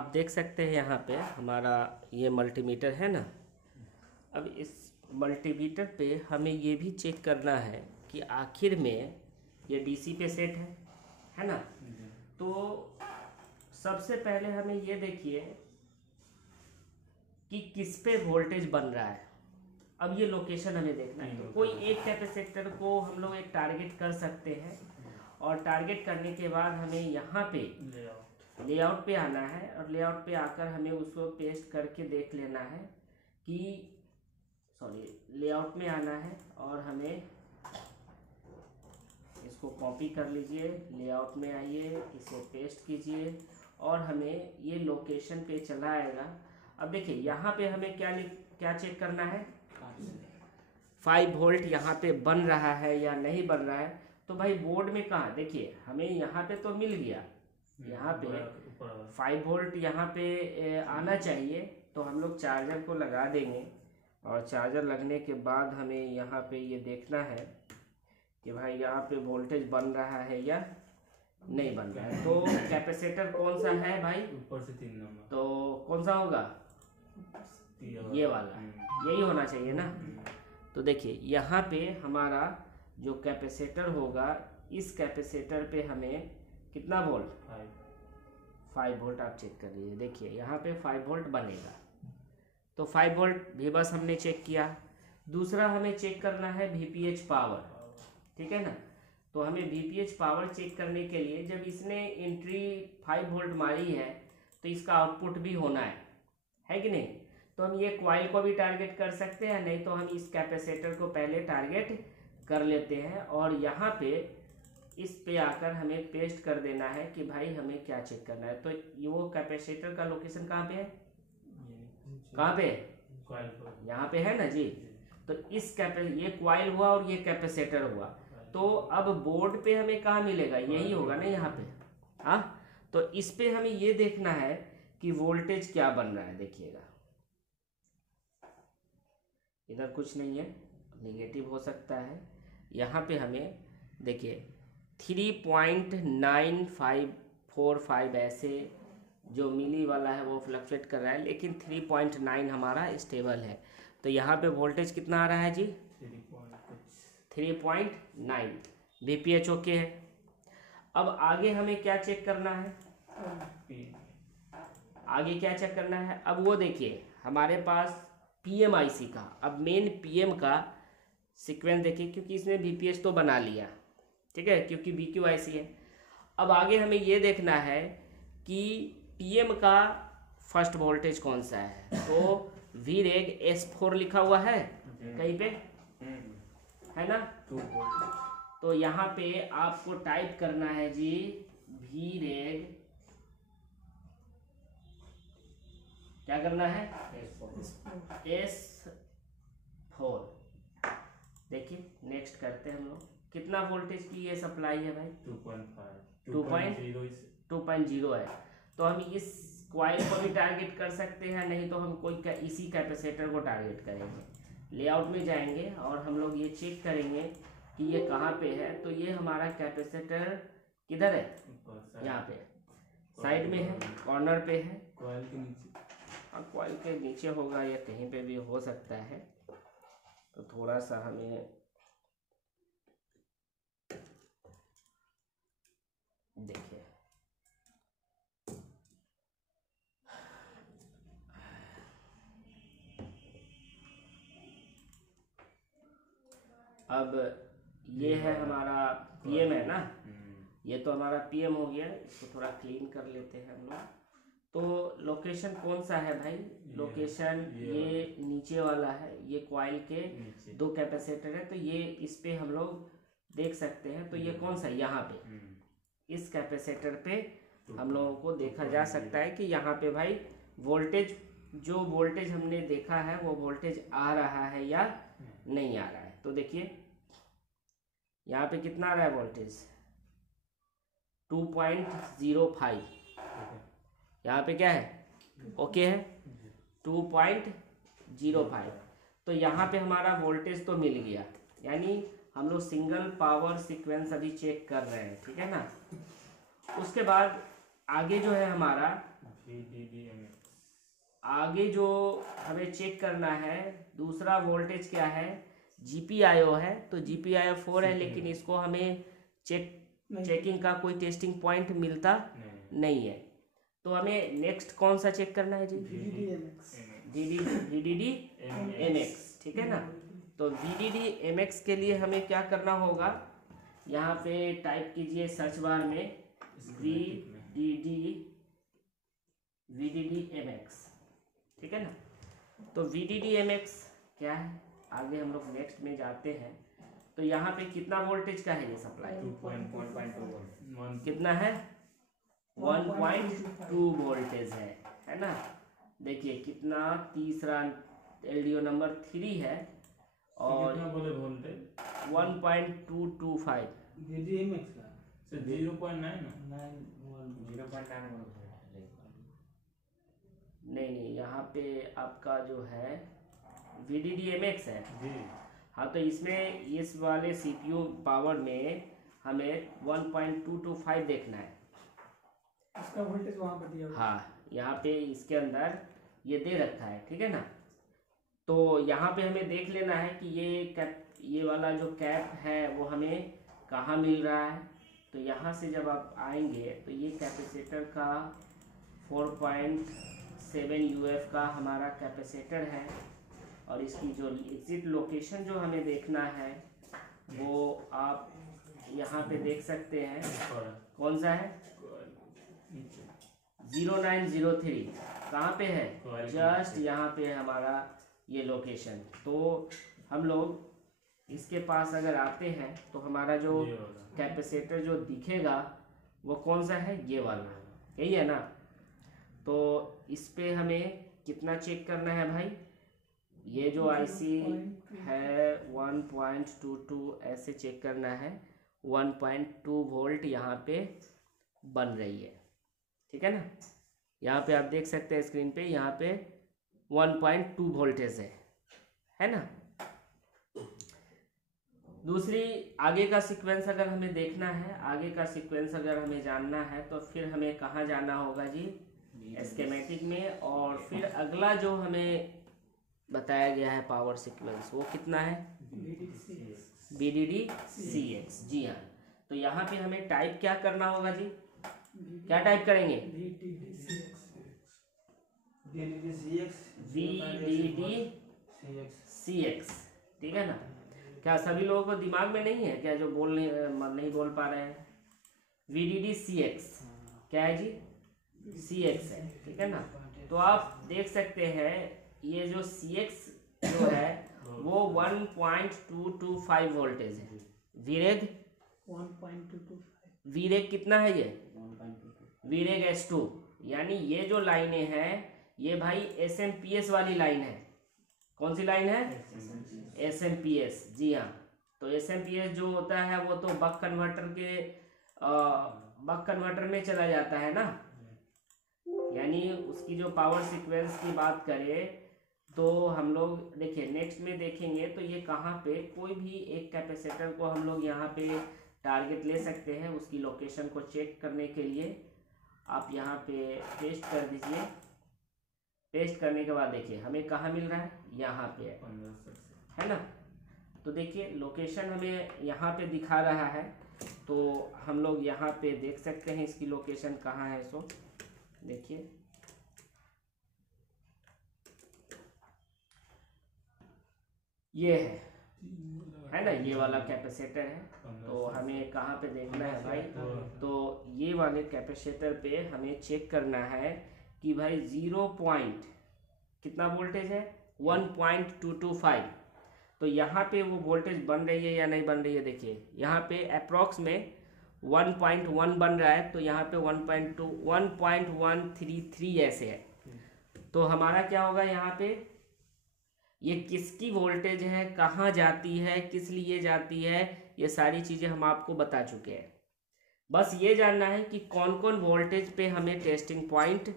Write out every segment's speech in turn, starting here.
आप देख सकते हैं यहाँ पे हमारा ये मल्टीमीटर है ना। अब इस मल्टीमीटर पे हमें ये भी चेक करना है कि आखिर में ये डीसी पे सेट है ना। तो सबसे पहले हमें ये देखिए कि किस पे वोल्टेज बन रहा है। अब ये लोकेशन हमें देखना है। तो कोई एक कैपेसिटर को हम लोग एक टारगेट कर सकते हैं और टारगेट करने के बाद हमें यहाँ पे लेआउट पे आना है और लेआउट पे आकर हमें उसको पेस्ट करके देख लेना है कि लेआउट में आना है और हमें इसको कॉपी कर लीजिए, लेआउट में आइए, इसे पेस्ट कीजिए और हमें ये लोकेशन पे चला आएगा। अब देखिए यहाँ पे हमें क्या चेक करना है, 5 वोल्ट यहाँ पे बन रहा है या नहीं बन रहा है। तो भाई बोर्ड में कहाँ, देखिए हमें यहाँ पे तो मिल गया, यहाँ पे 5 वोल्ट यहाँ पे आना चाहिए। तो हम लोग चार्जर को लगा देंगे और चार्जर लगने के बाद हमें यहाँ पे ये देखना है कि भाई यहाँ पे वोल्टेज बन रहा है या नहीं बन रहा है। तो कैपेसिटर कौन सा है भाई, ऊपर से 3 नंबर, तो कौन सा होगा, ये वाला, यही होना चाहिए ना। तो देखिए यहाँ पे हमारा जो कैपेसिटर होगा, इस कैपेसिटर पे हमें कितना वोल्ट, 5 वोल्ट आप चेक कर लीजिए। देखिए यहाँ पे 5 वोल्ट बनेगा। तो 5 वोल्ट भी बस हमने चेक किया। दूसरा हमें चेक करना है वीपीएच पावर, ठीक है ना। तो हमें वीपीएच पावर चेक करने के लिए जब इसने एंट्री 5 वोल्ट मारी है तो इसका आउटपुट भी होना है कि नहीं। तो हम ये कॉइल को भी टारगेट कर सकते हैं, नहीं तो हम इस कैपेसिटर को पहले टारगेट कर लेते हैं और यहाँ पे इस पे आकर हमें पेस्ट कर देना है कि भाई हमें क्या चेक करना है। तो वो कैपेसिटर का लोकेशन कहाँ पे है, कहाँ पे, यहाँ पे है ना जी। तो इस ये कॉइल हुआ और ये कैपेसिटर हुआ। तो अब बोर्ड पे हमें कहाँ मिलेगा, यही होगा ना यहाँ पे। हाँ, तो इस पे हमें ये देखना है कि वोल्टेज क्या बन रहा है। देखिएगा इधर कुछ नहीं है, नेगेटिव हो सकता है। यहाँ पे हमें देखिए 3.9545 ऐसे जो मिली वाला है वो फ्लक्चुएट कर रहा है, लेकिन 3.9 हमारा स्टेबल है। तो यहाँ पे वोल्टेज कितना आ रहा है जी, 3.9 वीपीएच ओके है। अब आगे हमें क्या चेक करना है, आगे क्या चेक करना है। अब वो देखिए हमारे पास पीएमआईसी का, अब मेन पीएम का सीक्वेंस देखिए, क्योंकि इसने वीपीएच तो बना लिया, ठीक है, क्योंकि बीक्यूआईसी है। अब आगे हमें ये देखना है कि पीएम का फर्स्ट वोल्टेज कौन सा है। तो वीरेग S4 लिखा हुआ है कहीं पे, है ना। तो यहाँ पे आपको टाइप करना है जी वीरेग, क्या करना है, S4। देखिए नेक्स्ट करते हैं हम लोग। कितना वोल्टेज की ये सप्लाई है भाई, 2.0 है। तो हम इस कॉइल को भी टारगेट कर सकते हैं, नहीं तो हम कोई इसी कैपेसिटर को टारगेट करेंगे। लेआउट में जाएंगे और हम लोग ये चेक करेंगे कि ये कहाँ पे है। तो ये हमारा कैपेसिटर किधर है, यहाँ पे साइड में है, कॉर्नर पे है, कॉइल के नीचे। और कॉइल के नीचे होगा या कहीं पे भी हो सकता है। तो थोड़ा सा हमें देखिए, अब ये है हमारा पीएम है ना, ये तो हमारा पीएम हो गया। इसको थोड़ा क्लीन कर लेते हैं हम लोग। तो लोकेशन कौन सा है भाई, लोकेशन ये नीचे वाला है, ये कॉइल के 2 कैपेसिटर है। तो ये इस पे हम लोग देख सकते हैं। तो ये कौन सा, यहाँ पे इस कैपेसिटर पे हम लोगों को देखा जा सकता है कि यहाँ पे भाई वोल्टेज, जो वोल्टेज हमने देखा है वो वोल्टेज आ रहा है या नहीं आ रहा है। तो देखिए यहाँ पे कितना आ रहा है वोल्टेज, 2.05। यहाँ पे क्या है, ओके है, 2.05। तो यहाँ पे हमारा वोल्टेज तो मिल गया, यानी हम लोग सिंगल पावर सीक्वेंस अभी चेक कर रहे हैं, ठीक है ना। उसके बाद आगे जो है हमारा आगे जो हमें चेक करना है दूसरा वोल्टेज क्या है, GPIO है, तो GPIO 4 है, लेकिन इसको हमें चेकिंग का कोई टेस्टिंग पॉइंट मिलता नहीं है। तो हमें नेक्स्ट कौन सा चेक करना है जी, VDD MX, ठीक है ना। तो VDD MX के लिए हमें क्या करना होगा, यहाँ पे टाइप कीजिए सर्च बार में VDD MX, ठीक है ना। तो VDD MX क्या है, आगे हम लोग नेक्स्ट में जाते हैं। तो यहाँ पे कितना वोल्टेज का है ये सप्लाई, 2.1 कितना है, 1.2 वोल्टेज है ना। देखिए कितना, तीसरा LDO नंबर 3 है और 1.225 नहीं, यहाँ पे आपका जो है VDD MX है। हाँ, तो इसमें इस वाले CPU पावर में हमें 1.225 देखना है, इसका वोल्टेज वहाँ पर दिया। हाँ, यहाँ पे इसके अंदर ये दे रखा है, ठीक है ना। तो यहाँ पे हमें देख लेना है कि ये वाला जो कैप है वो हमें कहाँ मिल रहा है। तो यहाँ से जब आप आएंगे तो ये कैपेसिटर का 4.7 UF का हमारा कैपेसिटर है, और इसकी जो एग्जिट लोकेशन जो हमें देखना है वो आप यहाँ पे देख सकते हैं, कौन सा है, 0903 कहाँ पे है, जस्ट यहाँ पे है हमारा ये लोकेशन। तो हम लोग इसके पास अगर आते हैं तो हमारा जो कैपेसिटर जो दिखेगा वो कौन सा है, ये वाला, यही है ना। तो इस पे हमें कितना चेक करना है भाई, ये जो IC है 1.22 ऐसे चेक करना है, 1.2 वोल्ट यहाँ पे बन रही है, ठीक है ना। यहाँ पे आप देख सकते हैं स्क्रीन पे, यहाँ पे 1.2 वोल्टेज है ना। दूसरी आगे का सीक्वेंस अगर हमें देखना है, आगे का सीक्वेंस अगर हमें जानना है तो फिर हमें कहाँ जाना होगा जी, स्कीमेटिक में। और फिर अगला जो हमें बताया गया है पावर सीक्वेंस वो कितना है, VDD CX, जी हाँ। तो यहाँ पे हमें टाइप क्या करना होगा जी, क्या टाइप करेंगे, VDD CX, ठीक है ना। क्या सभी लोगों को दिमाग में नहीं है क्या, जो नहीं बोल पा रहे हैं, VDD CX क्या है जी, CX है, ठीक है ना। तो आप देख सकते हैं ये जो CX जो है वो 1.225 वोल्टेज है। वीरेग 1.225, वीरेग कितना है ये, वीरेग S2, यानी ये जो लाइनें हैं ये भाई SMPS वाली लाइन है। कौन सी लाइन है, SMPS, जी हाँ। तो SMPS जो होता है वो तो बक कन्वर्टर में चला जाता है ना, यानी उसकी जो पावर सीक्वेंस की बात करें तो हम लोग देखिए नेक्स्ट में देखेंगे तो ये कहाँ पे कोई भी एक कैपेसिटर को हम लोग यहाँ पे टारगेट ले सकते हैं। उसकी लोकेशन को चेक करने के लिए आप यहाँ पे पेस्ट कर दीजिए। पेस्ट करने के बाद देखिए हमें कहाँ मिल रहा है, यहाँ पे है ना। तो देखिए लोकेशन हमें यहाँ पे दिखा रहा है, तो हम लोग यहाँ पे देख सकते हैं इसकी लोकेशन कहाँ है। सो देखिए ये है ना, ये वाला कैपेसिटर है। तो हमें कहाँ पे देखना है भाई, तो ये वाले कैपेसिटर पे हमें चेक करना है कि भाई 0 पॉइंट कितना वोल्टेज है, 1.225। तो यहाँ पे वो वोल्टेज बन रही है या नहीं बन रही है। देखिए यहाँ पे अप्रॉक्स में 1.1 बन रहा है, तो यहाँ पे 1.2 1.133 ऐसे है। तो हमारा क्या होगा, यहाँ पे ये किसकी वोल्टेज है, कहाँ जाती है, किस लिए जाती है, ये सारी चीज़ें हम आपको बता चुके हैं। बस ये जानना है कि कौन कौन वोल्टेज पे हमें टेस्टिंग पॉइंट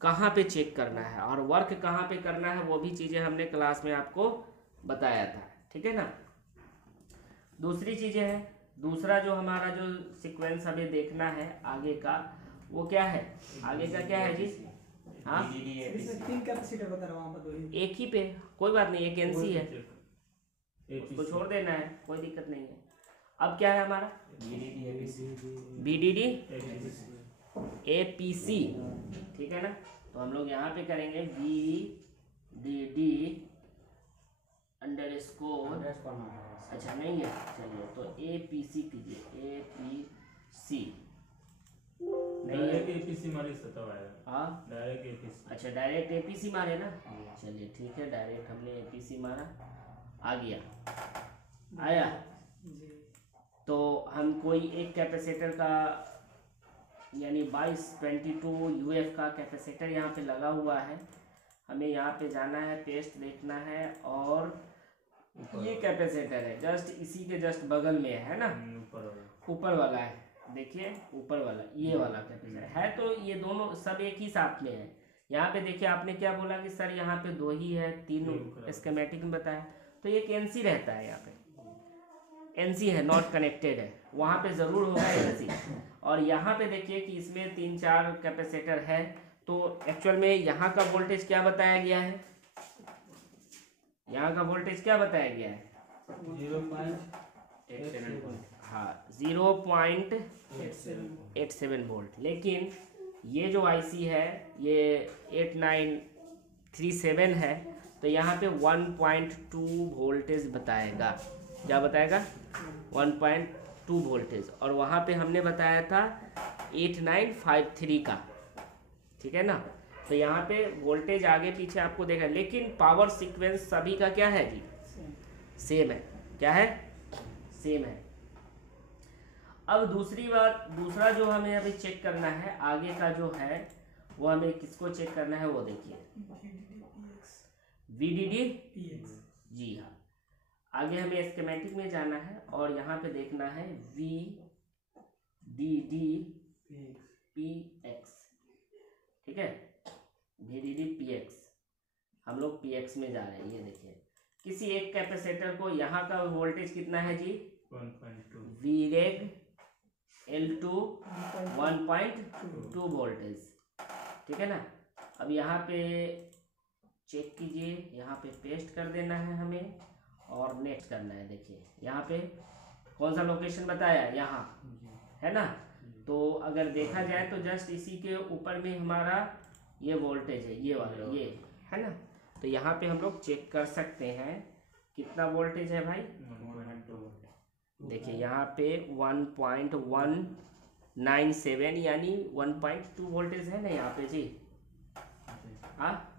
कहाँ पे चेक करना है और वर्क कहाँ पे करना है, वो भी चीज़ें हमने क्लास में आपको बताया था, ठीक है ना। दूसरी चीज़ें हैं, दूसरा जो हमारा जो सीक्वेंस हमें देखना है आगे का, वो क्या है, आगे का क्या है जी? हाँ इसमें 3 कैपेसिटर बता रहा हूँ वहाँ पर 2 ही। एक ही पे, कोई बात नहीं, एक एनसी है, उसको छोड़ देना है, कोई दिक्कत नहीं है। अब क्या है हमारा VDD APC, ठीक है ना। तो हम लोग यहाँ पे करेंगे VDD _ अच्छा नहीं है, चलिए तो APC कीजिए, APC नहीं है, APC मारी सता है। हाँ डायरेक्ट APC। अच्छा डायरेक्ट APC मारे ना, चलिए ठीक है, डायरेक्ट हमने APC मारा, आ गया, आया। तो हम कोई एक कैपेसिटर का यानी 22 UF का कैपेसिटर यहाँ पे लगा हुआ है, हमें यहाँ पे जाना है, पेस्ट देखना है, और ये कैपेसिटर है जस्ट इसी के जस्ट बगल में है ना, ऊपर वाला है, देखिए ऊपर वाला, ये वाला कैपेसिटर है। तो ये दोनों सब एक ही साथ में है। यहाँ पे देखिए आपने क्या बोला कि सर यहाँ पे 2 ही है, 3 स्कीमेटिक में बताया, तो ये NC रहता है, यहाँ पे NC है, नॉट कनेक्टेड है, वहाँ पे ज़रूर होगा NC। और यहाँ पे देखिए कि इसमें 3-4 कैपेसिटर है, तो एक्चुअल में यहाँ का वोल्टेज क्या बताया गया है, यहाँ का वोल्टेज क्या बताया गया है 0.87 हाँ 0.87 वोल्ट। लेकिन ये जो IC है ये 8937 है, तो यहाँ पे 1.2 वोल्टेज बताएगा, क्या बताएगा 1.2 वोल्टेज, और वहाँ पे हमने बताया था 8953 का, ठीक है ना। तो यहाँ पे वोल्टेज आगे पीछे आपको देखा, लेकिन पावर सीक्वेंस सभी का क्या है जी, सेम है, क्या है, सेम है। अब दूसरी बात, दूसरा जो हमें अभी चेक करना है आगे का जो है, वो हमें किसको चेक करना है, वो देखिए VDD जी हाँ, आगे हमें स्कीमेटिक में जाना है और यहाँ पे देखना है VDD PX, ठीक है, VDD PX, हम लोग PX में जा रहे हैं। ये देखिए किसी एक कैपेसिटर को, यहाँ का वोल्टेज कितना है जी 1.2 VREG L2 1.2 वोल्टेज, ठीक है ना। अब यहाँ पे चेक कीजिए, यहाँ पे पेस्ट कर देना है हमें और नेक्स्ट करना है। देखिए यहाँ पे कौन सा लोकेशन बताया, यहाँ है ना। तो अगर देखा जाए तो जस्ट इसी के ऊपर में हमारा ये वोल्टेज है, ये वाला, ये है ना। तो यहाँ पे हम लोग चेक कर सकते हैं कितना वोल्टेज है भाई, 1.2 देखिए यहाँ पे 1.197 यानी 1.2 वोल्टेज है ना यहाँ पे जी, हाँ